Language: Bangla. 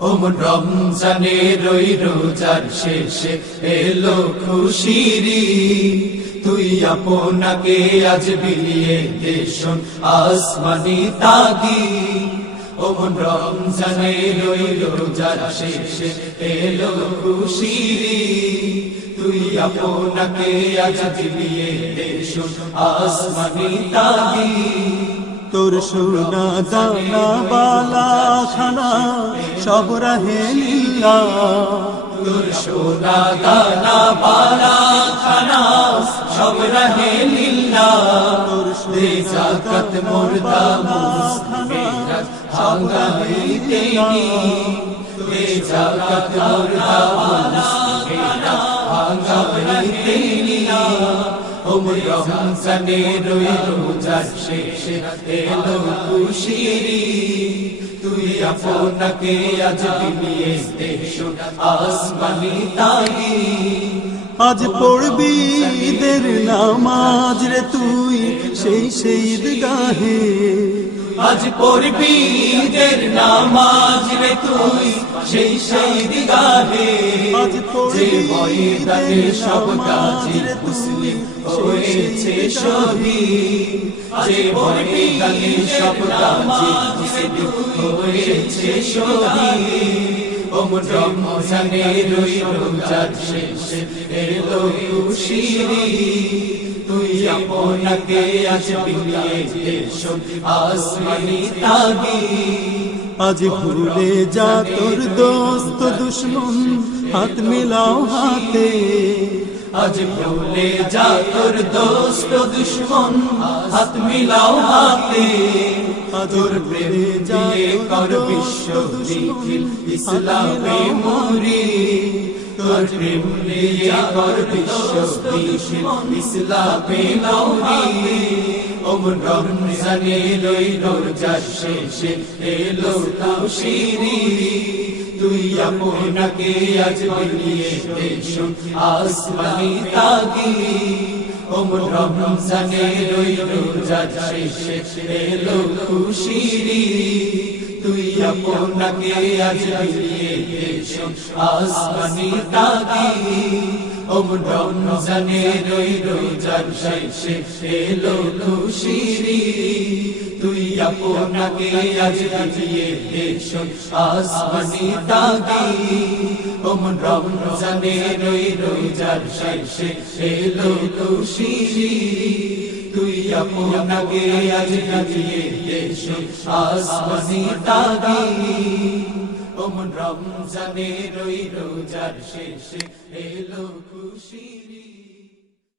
ওমন রমজানের ওই রোজার শেষে এলো খুশির ঈদ। তুই আপনাকে আজ বিলিয়ে দে শোন আসমানি তাগিদ। ওমন রমজানের ওই রোজার শেষে এলো খুশির ঈদ। তুই আপনাকে আজ বিলিয়ে দে শোন আসমানি তাগিদ। তোর সোনা দানা বালা খানা সব রাহে লিল্লাহ, তোর সোনা দানা বালা খানা সব রাহে লিল্লাহ। তোর দে যাকাত মুর্দা মুসলিমেরা ভাঙাইতে নি, দে যাকাত মুর্দা মুসলিমেরা ভাঙাইতে নি। ওমন রমজানের ওই রোজার শেষে এলো খুশির ঈদ। তুই আপনাকে আজ বিলিয়ে দে শোন আসমানি তাগিদ। আজ পড়বি ঈদের নামাজ রে তুই সেই ঈদগাহে, আজ পড়বি ঈদের নামাজ রে তুই সেই ঈদগাহে। আজ যে পড়বি ময়দানে ঈদের সব নামাজ গাজী রে মুসলিম তুই হয়েছে শহীদ। যে ময়দানে সব গাজী মুসলিম হয়েছে শহীদ। ওমন রমজানের ওই রোজার শেষে এলো খুশির ঈদ। তুই আপনাকে আজ বিলিয়ে দে শোন আসমানি তাগিদ। আজ ভুলে যা তোর দোস্ত দুশ্মন, হাত মিলাও হাতে। আজ ভুলে যা তোর দোস্ত দুশ্মন, হাত মিলাও হাতে। তোর প্রেম দিয়ে কর বিশ্ব নিখিল ইসলামে মরি, তোর প্রেম দিয়ে কর বিশ্ব নিখিল ইসলামে মরি। ওমন রমজানের ওই রোজার শেষে এলো খুশির ঈদ। তুই আপনাকে আজ বিলিয়ে দে শোন আসমানি তাগিদ। ওমন রমজানের ওই রোজার শেষে এলো খুশির ঈদ। তুই আপনাকে আজ বিলিয়ে দে শোন আসমানি তাগিদ। ওমন রমজানের ওই রোজার শেষে এলো খুশির ঈদ। তুই আপনাকে আজ বিলিয়ে দে শোন আসমানি তাগিদ। ওমন রমজানের ওই রোজার শেষে এলো খুশির ঈদ। তুই আপনাকে আজ বিলিয়ে দে শোন আসমানি তাগিদ। ওমন রমজানের ওই রোজার শেষে এলো খুশির ঈদ।